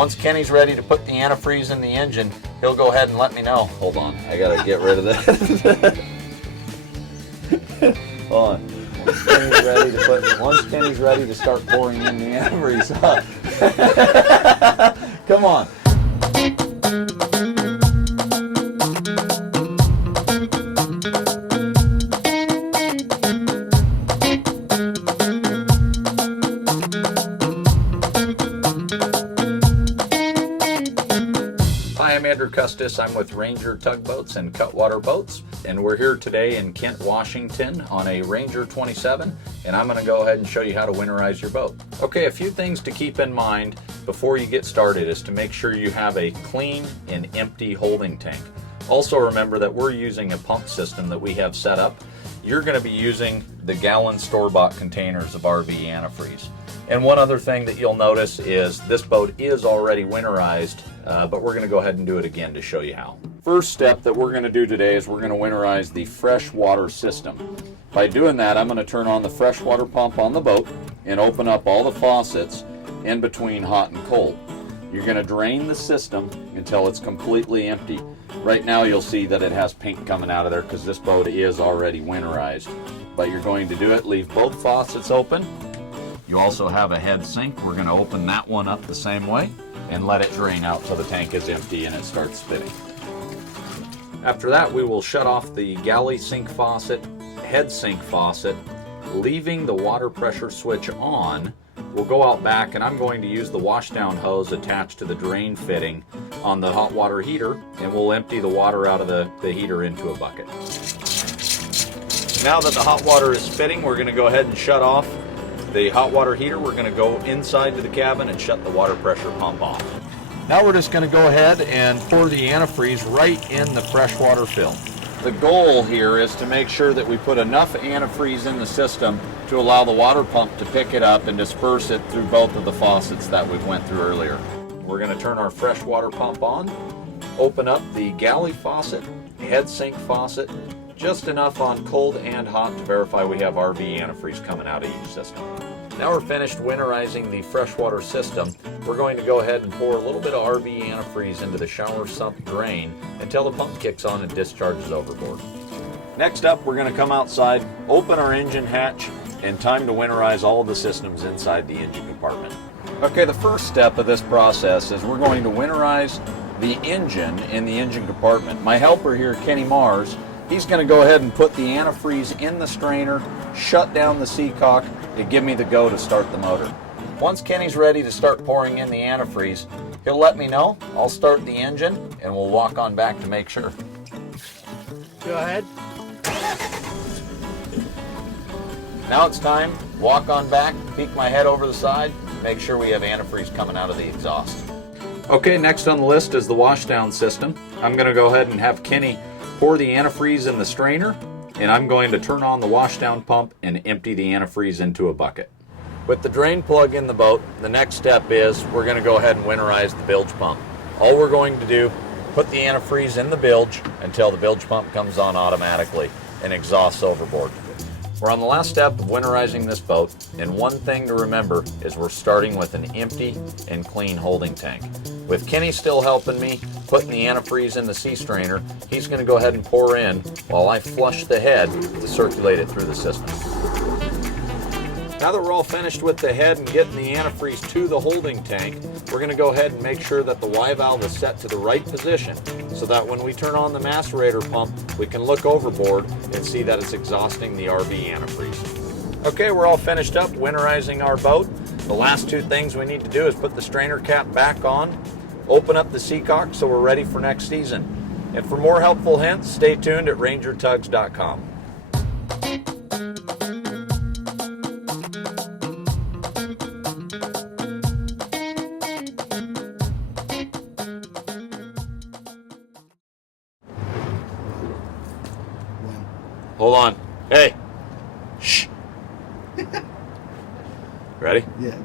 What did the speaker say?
Once Kenny's ready to put the antifreeze in the engine, he'll go ahead and let me know. Hold on, I gotta get rid of that. Hold on. Once Kenny's ready to start pouring in the antifreeze, come on. Hi, I'm Andrew Custis. I'm with Ranger Tug Boats and Cutwater Boats, and we're here today in Kent, Washington on a Ranger 27, and I'm going to go ahead and show you how to winterize your boat. Okay, a few things to keep in mind before you get started is to make sure you have a clean and empty holding tank. Also remember that we're using a pump system that we have set up. You're going to be using the gallon store-bought containers of RV antifreeze. And one other thing that you'll notice is this boat is already winterized, but we're going to go ahead and do it again to show you how. First step that we're going to do today is we're going to winterize the freshwater system. By doing that, I'm going to turn on the freshwater pump on the boat and open up all the faucets in between hot and cold. You're going to drain the system until it's completely empty. Right now you'll see that it has paint coming out of there because this boat is already winterized. But you're going to do it, leave both faucets open. You also have a head sink. We're going to open that one up the same way and let it drain out till the tank is empty and it starts spinning. After that, we will shut off the galley sink faucet, head sink faucet, leaving the water pressure switch on. We'll go out back and I'm going to use the washdown hose attached to the drain fitting on the hot water heater, and we'll empty the water out of the heater into a bucket. Now that the hot water is spitting, we're going to go ahead and shut off the hot water heater. We're going to go inside to the cabin and shut the water pressure pump off. Now we're just going to go ahead and pour the antifreeze right in the freshwater fill. The goal here is to make sure that we put enough antifreeze in the system to allow the water pump to pick it up and disperse it through both of the faucets that we went through earlier. We're going to turn our freshwater pump on, open up the galley faucet, head sink faucet, just enough on cold and hot to verify we have RV antifreeze coming out of each system. Now we're finished winterizing the freshwater system. We're going to go ahead and pour a little bit of RV antifreeze into the shower sump drain until the pump kicks on and discharges overboard. Next up, we're going to come outside, open our engine hatch, and time to winterize all of the systems inside the engine compartment. Okay, the first step of this process is we're going to winterize the engine in the engine compartment. My helper here, Kenny Mars, he's going to go ahead and put the antifreeze in the strainer, shut down the seacock, and give me the go to start the motor. Once Kenny's ready to start pouring in the antifreeze, he'll let me know. I'll start the engine and we'll walk on back to make sure. Go ahead. Now it's time, walk on back, peek my head over the side, make sure we have antifreeze coming out of the exhaust. Okay, next on the list is the washdown system. I'm going to go ahead and have Kenny pour the antifreeze in the strainer, and I'm going to turn on the washdown pump and empty the antifreeze into a bucket. With the drain plug in the boat, the next step is we're going to go ahead and winterize the bilge pump. All we're going to do, put the antifreeze in the bilge until the bilge pump comes on automatically and exhausts overboard. We're on the last step of winterizing this boat, and one thing to remember is we're starting with an empty and clean holding tank. With Kenny still helping me, putting the antifreeze in the sea strainer, he's going to go ahead and pour in while I flush the head to circulate it through the system. Now that we're all finished with the head and getting the antifreeze to the holding tank, we're going to go ahead and make sure that the Y valve is set to the right position so that when we turn on the macerator pump, we can look overboard and see that it's exhausting the RV antifreeze. Okay, we're all finished up winterizing our boat. The last two things we need to do is put the strainer cap back on, open up the seacock so we're ready for next season. And for more helpful hints, stay tuned at rangertugs.com. Hold on. Hey. Shh. Ready? Yeah.